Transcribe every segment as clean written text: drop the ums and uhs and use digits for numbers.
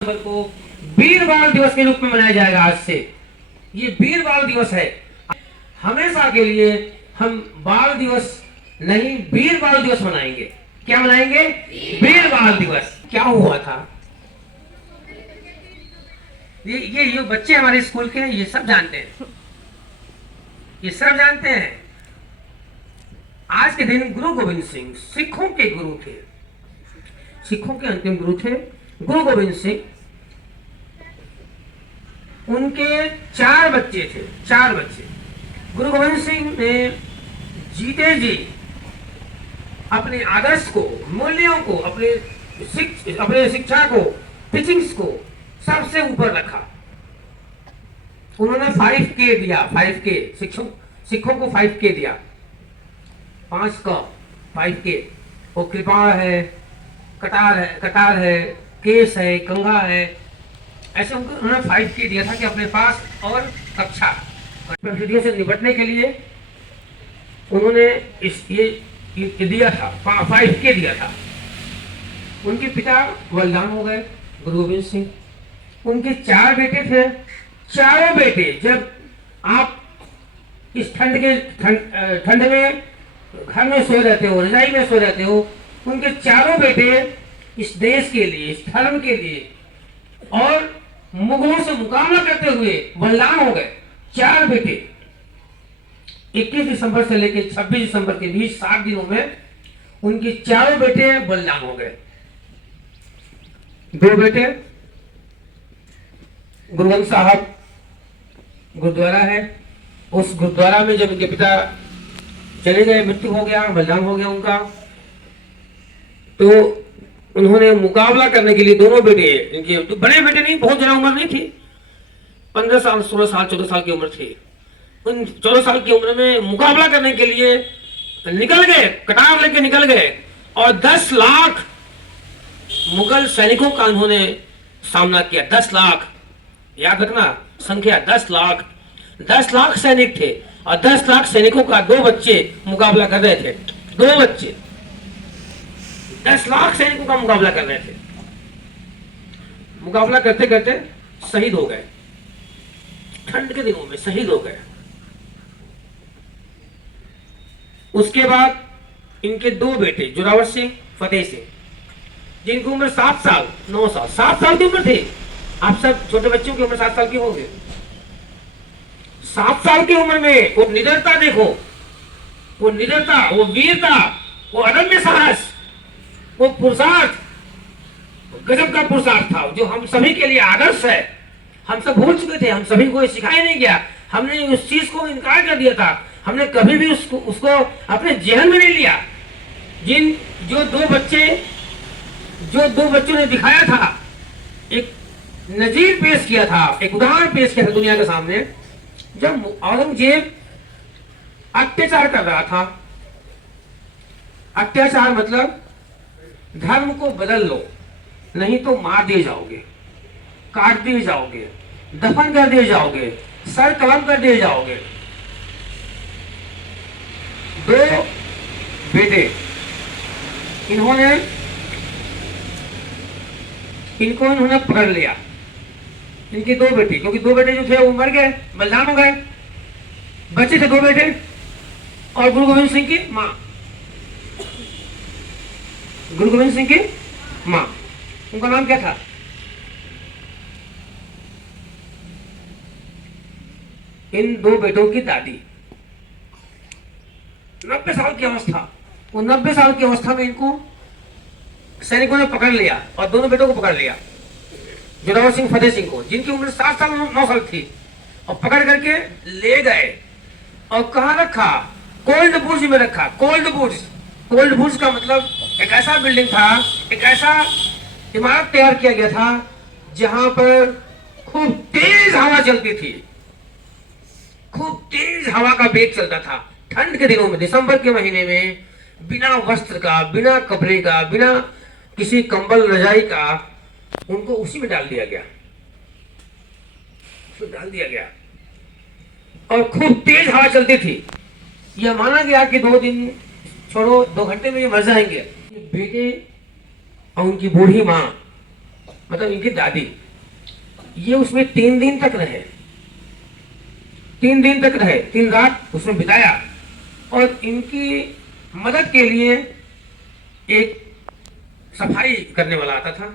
को वीर बाल दिवस के रूप में मनाया जाएगा। आज से ये वीर बाल दिवस है। हमेशा के लिए हम बाल दिवस नहीं वीर बाल दिवस मनाएंगे। क्या मनाएंगे? वीर बाल दिवस। क्या हुआ था? ये बच्चे हमारे स्कूल के हैं, ये सब जानते हैं, ये सब जानते हैं। आज के दिन गुरु गोविंद सिंह सिखों के गुरु थे, सिखों के अंतिम गुरु थे गुरु गोविंद सिंह। उनके 4 बच्चे थे, 4 बच्चे। गुरु गोविंद सिंह ने जीते जी अपने आदर्श को, मूल्यों को, अपने शिक्षा को, टीचिंग्स को सबसे ऊपर रखा। उन्होंने 5K दिया, 5K सिखों को 5K दिया, 5 का 5K। वो कृपा है, कटार है, केस है, कंघा है, ऐसे उन्होंने 5K दिया था कि अपने पास और कक्षा परिस्थितियों से निपटने के लिए उन्होंने ये दिया था, 5K दिया था। उनके पिता बलिदान हो गए गुरु गोविंद सिंह। उनके 4 बेटे थे। चारों बेटे, जब आप इस ठंड में घर में सो रहते हो, रजाई में सो रहते हो, उनके चारों बेटे इस देश के लिए, इस धर्म के लिए और मुगलों से मुकाबला करते हुए बलिदान हो गए। 4 बेटे 21 दिसंबर से लेकर 26 दिसंबर के बीच 7 दिनों में उनके चारों बेटे बलिदान हो गए। 2 बेटे गुरु ग्रंथ साहब गुरुद्वारा है, उस गुरुद्वारा में जब उनके पिता चले गए, मृत्यु हो गया, बलिदान हो गया उनका, तो उन्होंने मुकाबला करने के लिए दोनों बेटे, इनके तो बड़े बेटे नहीं, बहुत ज्यादा उम्र नहीं थी, 15 साल, 16 साल, 14 साल की उम्र थी। उन 14 साल की उम्र में मुकाबला करने के लिए निकल गए, कटार लेके निकल गए और 10 लाख मुगल सैनिकों का उन्होंने सामना किया। 10 लाख, याद रखना संख्या, 10 लाख। 10 लाख सैनिक थे और 10 लाख सैनिकों का 2 बच्चे मुकाबला कर रहे थे। 2 बच्चे 10 लाख सैनिकों का मुकाबला कर रहे थे। मुकाबला करते करते शहीद हो गए, ठंड के दिनों में शहीद हो गए। उसके बाद इनके 2 बेटे जोरावर सिंह, फतेह सिंह, जिनकी उम्र 7 साल, 9 साल, 7 साल की उम्र थी। आप सब छोटे बच्चों की उम्र 7 साल की होंगे। 7 साल की उम्र में वो निडरता देखो, वो निडरता, वो वीरता, वो अदम्य साहस, वो पुरुषार्थ, गजब का पुरुषार्थ था जो हम सभी के लिए आदर्श है। हम सब भूल चुके थे, हम सभी को सिखाया नहीं गया, हमने उस चीज को इनकार कर दिया था, हमने कभी भी उसको अपने जेहन में नहीं लिया। जो दो बच्चों ने दिखाया था, एक नजीर पेश किया था, एक उदाहरण पेश किया था दुनिया के सामने। जब औरंगजेब अत्याचार कर रहा था, अत्याचार मतलब धर्म को बदल लो, नहीं तो मार दिए जाओगे, काट दिए जाओगे, दफन कर दिए जाओगे, सर कलम कर दिए जाओगे। 2 बेटे इन्होंने पकड़ लिया, इनके 2 बेटे, क्योंकि 2 बेटे जो थे वो मर गए, बलिदान हो गए। बचे थे 2 बेटे और गुरु गोविंद सिंह की मां, गुरु गोविंद सिंह की मां, उनका नाम क्या था? इन 2 बेटों की दादी, 90 साल की अवस्था, वो 90 साल की अवस्था में इनको सैनिकों ने पकड़ लिया और दोनों बेटों को पकड़ लिया, जोरावर सिंह, फतेह सिंह को, जिनकी उम्र 7 साल 9 साल थी, और पकड़ करके ले गए और कहाँ रखा? कोल्ड बुर्ज में रखा। कोल्ड बुर्ज का मतलब एक ऐसा बिल्डिंग था, एक ऐसा इमारत तैयार किया गया था जहां पर खूब तेज हवा चलती थी, खूब तेज हवा का वेग चलता था। ठंड के दिनों में, दिसंबर के महीने में, बिना वस्त्र का, बिना कपड़े का, बिना किसी कंबल रजाई का, उनको उसी में डाल दिया गया, उसमें डाल दिया गया और खूब तेज हवा चलती थी। यह माना गया कि 2 दिन छोड़ो, 2 घंटे में ये मर जाएंगे। बेटे और उनकी बूढ़ी माँ मतलब इनकी दादी, ये उसमें 3 दिन तक रहे, 3 दिन तक रहे, 3 रात उसमें बिताया। और इनकी मदद के लिए एक सफाई करने वाला आता था।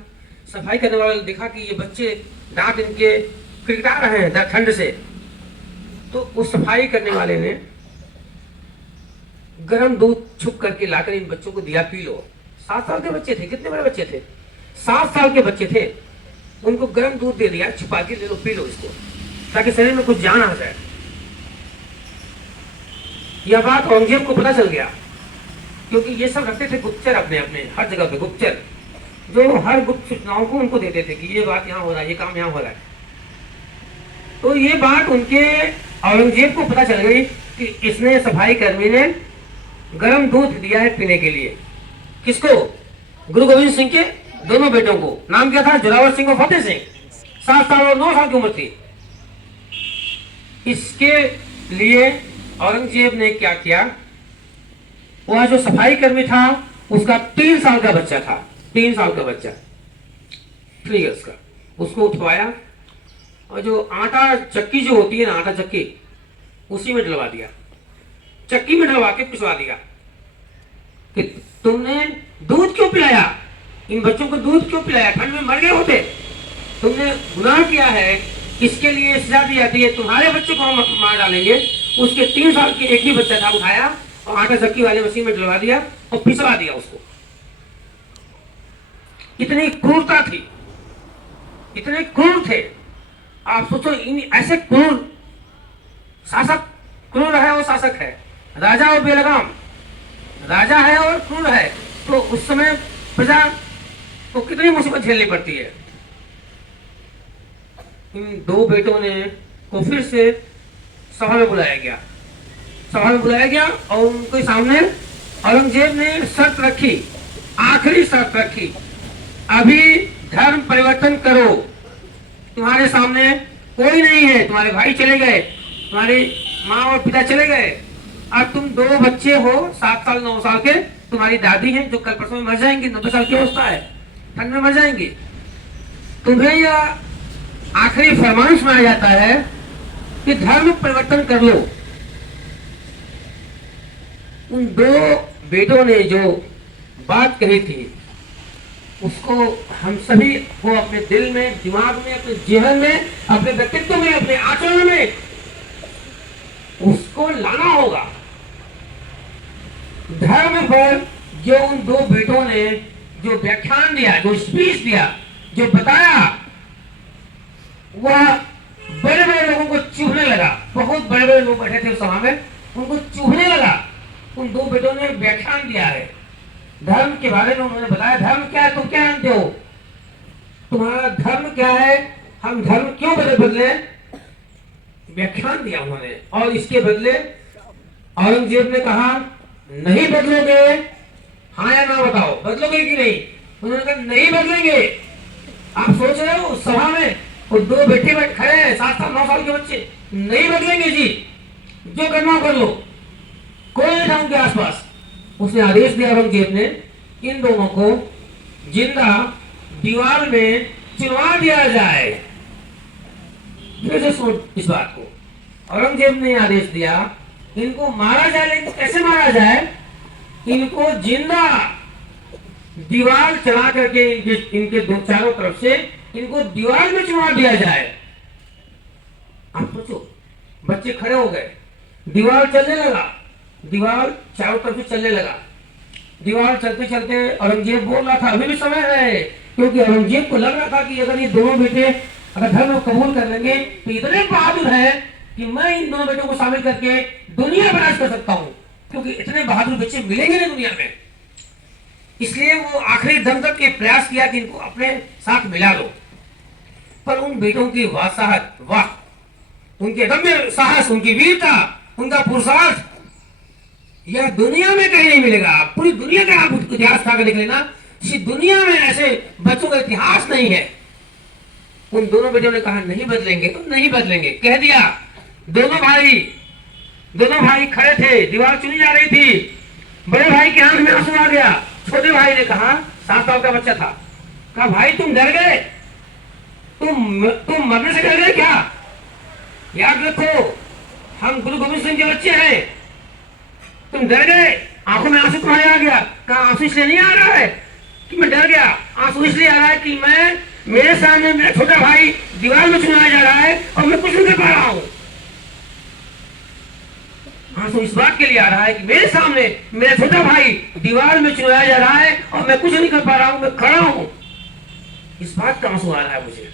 सफाई करने वाला ने देखा कि ये बच्चे दांत इनके किरकिरा रहे हैं ठंड से, तो उस सफाई करने वाले ने गर्म दूध छुप करके लाकर इन बच्चों को दिया, पी लो। 7 साल के बच्चे थे, कितने बड़े बच्चे थे, 7 साल के बच्चे थे। उनको गर्म दूध दे दिया, छुपा के ले लो, पी लो इसको, ताकि शरीर में कुछ जान आ जाए। यह बात औरंगजेब को पता चल गया, क्योंकि ये सब रखते थे गुप्तचर अपने अपने हर जगह पे, गुप्तचर जो हर गुप्त सूचनाओं को उनको देते थे कि ये बात यहाँ हो रहा है, ये काम यहाँ हो रहा है। तो ये बात उनके औरंगजेब को पता चल गई कि इसने सफाई कर्मी ने गर्म दूध दिया है पीने के लिए। किसको? गुरु गोविंद सिंह के दोनों बेटों को। नाम क्या था? जोरावर सिंह और फतेह सिंह। 7 साल और 9 साल की उम्र थी। इसके लिए औरंगजेब ने क्या किया, वह जो सफाई कर्मी था उसका 3 साल का बच्चा था, 3 साल का बच्चा, 3 इयर्स का, उसको उठवाया और जो आटा चक्की जो होती है ना, आटा चक्की, उसी में डलवा दिया, चक्की में डलवा के पिसवा दिया कि तुमने दूध क्यों पिलाया, इन बच्चों को दूध क्यों पिलाया, ठंड में मर गए होते, तुमने गुनाह किया है, इसके लिए सजा दी जाती है, तुम्हारे बच्चे को हम मार डालेंगे। उसके 3 साल के एक ही बच्चा था, उठाया और आटा चक्की वाले मशीन में डलवा दिया और पिसवा दिया उसको। इतनी क्रूरता थी, इतने क्रूर थे। आप सोचो, इन ऐसे क्रूर शासक, क्रूर है वो शासक है, राजा और बेलगाम, राजा है और क्रूर है, तो उस समय प्रजा को कितनी मुसीबत झेलनी पड़ती है। इन 2 बेटों ने को फिर से सभा में बुलाया गया, सभा में बुलाया गया और उनके सामने औरंगजेब ने शर्त रखी, आखिरी शर्त रखी, अभी धर्म परिवर्तन करो, तुम्हारे सामने कोई नहीं है, तुम्हारे भाई चले गए, तुम्हारी माँ और पिता चले गए, अब तुम 2 बच्चे हो, 7 साल 9 साल के, तुम्हारी दादी हैं जो कल परसों में मर जाएंगी, 90 साल की अवस्था है, ठंड में मर जाएंगी। तुम्हें यह आखिरी फरमान सुनाया जाता है कि धर्म परिवर्तन कर लो। उन 2 बेटों ने जो बात कही थी उसको हम सभी को अपने दिल में, दिमाग में, अपने जीवन में, अपने व्यक्तित्व में, अपने आचरण में उसको लाना होगा। धर्म पर जो उन 2 बेटों ने जो व्याख्यान दिया, जो स्पीच दिया, जो बताया, वह बड़े बड़े लोगों को चुभने लगा। बहुत बड़े बड़े लोग बैठे थे उस सभा में, उनको चुभने लगा। उन 2 बेटों ने व्याख्यान दिया है धर्म के बारे में। उन्होंने बताया धर्म क्या है, तुम क्या जानते हो, तुम्हारा धर्म क्या है, हम धर्म क्यों बदले, व्याख्यान दिया उन्होंने। और इसके बदले औरंगजेब ने कहा नहीं बदलोगे, हाँ या ना बताओ, बदलोगे कि नहीं। उन्होंने कहा नहीं बदलेंगे। आप सोच रहे हो सभा में और 2 बेटे खड़े हैं, 7 साल 9 साल के बच्चे, नहीं बदलेंगे जी, जो करना कर लो, कोई नहीं था उनके आसपास। उसने आदेश दिया औरंगजेब ने, इन दोनों को जिंदा दीवार में चुनवा दिया जाए। फिर से सोच इस बात को, औरंगजेब ने आदेश दिया इनको मारा जाए, लेकिन कैसे मारा जाए, इनको जिंदा दीवार चला करके इनके 2 चारों तरफ से इनको दीवार में चुनवा दिया जाए। आप सोचो, बच्चे खड़े हो गए, दीवार चलने लगा, दीवार चारों तरफ से चलने लगा। दीवार चलते चलते औरंगजेब बोल रहा था अभी भी समय है, क्योंकि औरंगजेब को लग रहा था कि अगर ये दोनों बेटे अगर धर्म को कबूल कर लेंगे तो इतने बहादुर है कि मैं इन दोनों बेटों को शामिल करके दुनिया पर राज कर सकता हूं, क्योंकि इतने बहादुर बच्चे मिलेंगे नहीं दुनिया में। इसलिए वो आखिरी दम तक के प्रयास किया कि इनको अपने साथ मिला लो। पर उन बेटों की वासाहत, वाह, उनके दम्य साहस, उनकी वीरता, उनका पुरुषार्थ, यह दुनिया में कहीं नहीं मिलेगा। पूरी दुनिया का आप इतिहास उठा कर देख लेना, इस दुनिया में ऐसे बच्चों का इतिहास नहीं है। उन दोनों बेटों ने कहा नहीं बदलेंगे तो नहीं बदलेंगे, कह दिया। दोनों भाई खड़े थे, दीवार चुनी जा रही थी, बड़े भाई के आंख में आंसू आ गया। छोटे भाई ने कहा, 7 साल का बच्चा था, कहा भाई तुम डर गए, तुम मरने से डर गए क्या? याद रखो, हम गुरु गोविंद सिंह के बच्चे हैं। तुम डर गए, आंखों में आंसू तुम्हारे आ गया। कहा आंसू इसलिए नहीं आ रहा है कि मैं डर गया, आंसू इसलिए आ रहा है कि मेरे सामने मेरा छोटा भाई दीवार में चुनाया जा रहा है और मैं कुछ नहीं कर पा रहा हूं। आंसू इस बात के लिए आ रहा है कि मेरे सामने मेरा छोटा भाई दीवार में चुनाया जा रहा है और मैं कुछ नहीं कर पा रहा हूं, मैं खड़ा हूं। इस बात का आंसू आ रहा है मुझे।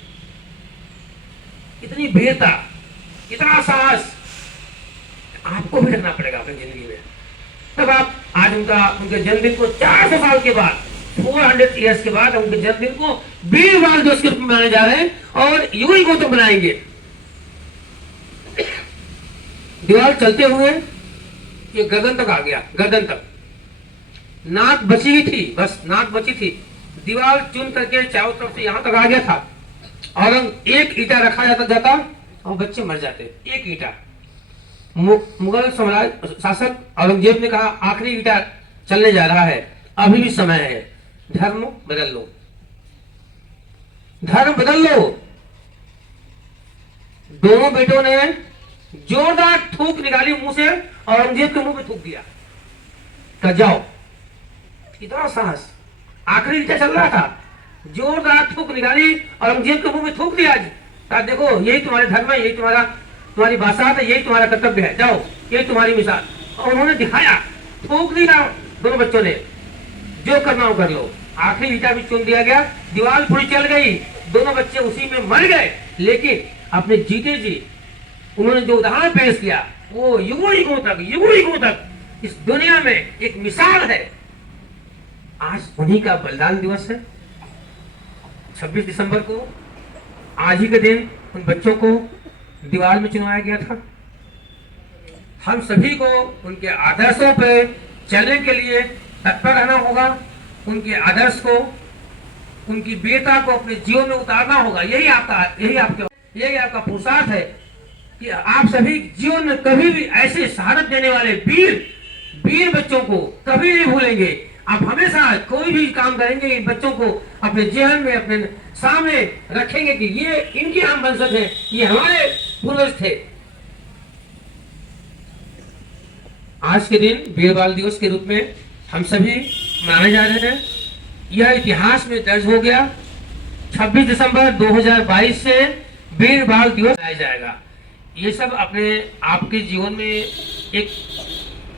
इतनी वीरता, इतना साहस आपको भी करना पड़ेगा अपनी जिंदगी में। तब आप आज उनके जन्मदिन को 400 साल के बाद, 400 ईयर्स के बाद उनके जन्मदिन को वीर बाल दिवस के रूप में मनाने जा रहे हैं और युवा को तो बनाएंगे। दीवार चलते हुए ये गर्दन तक आ गया, गर्दन तक। नाक बची ही थी, बस नाक बची थी। दीवार चुन करके चारों तरफ से यहां तक आ गया था और एक ईंटा रखा जाता और बच्चे मर जाते। एक ईंटा। मुगल सम्राट शासक औरंगजेब ने कहा आखिरी ईंटा चलने जा रहा है, अभी भी समय है, धर्म बदल लो, धर्म बदल लो। दोनों बेटों ने जोरदार थूक निकाली मुंह से, औरंगजेब के मुंह पे थूक दिया। कहा जाओ। इतना साहस, आखिरी ईंटा चल रहा था, जोरदार थूक निकाली, औरंगजेब के मुंह में थूक दिया। कहा देखो यही तुम्हारे धर्म है, यही तुम्हारी बासात है, यही तुम्हारा कर्तव्य है, जाओ, यही तुम्हारी मिसाल। और उन्होंने दिखाया, थूक दिया दोनों बच्चों ने, जो करना हो कर लो। आखिरी ईंटा भी चुन दिया गया, दीवार पूरी चल गई, दोनों बच्चे उसी में मर गए। लेकिन अपने जीते जी उन्होंने जो उदाहरण पेश किया वो युगों तक इस दुनिया में एक मिसाल है। आज उन्हीं का बलिदान दिवस है, 26 दिसंबर को। आज ही के दिन उन बच्चों को दीवार में चुनाया गया था। हम सभी को उनके आदर्शों पे चलने के लिए तत्पर रहना होगा, उनके आदर्श को, उनकी वीरता को अपने जीवन में उतारना होगा। यही आपका पुरुषार्थ है कि आप सभी जीवन में कभी भी ऐसे शहादत देने वाले वीर बच्चों को कभी नहीं भूलेंगे। आप हमेशा कोई भी काम करेंगे, इन बच्चों को अपने जीवन में अपने सामने रखेंगे कि ये इनकी हम वंशज हैं, ये हमारे पूर्वज थे। आज के दिन वीर बाल दिवस के रूप में हम सभी मनाने जा रहे हैं। यह इतिहास में दर्ज हो गया। 26 दिसंबर 2022 से वीर बाल दिवस मनाया जाएगा। ये सब अपने आपके जीवन में एक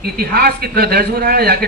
इतिहास की तरह दर्ज हो रहा है। जाके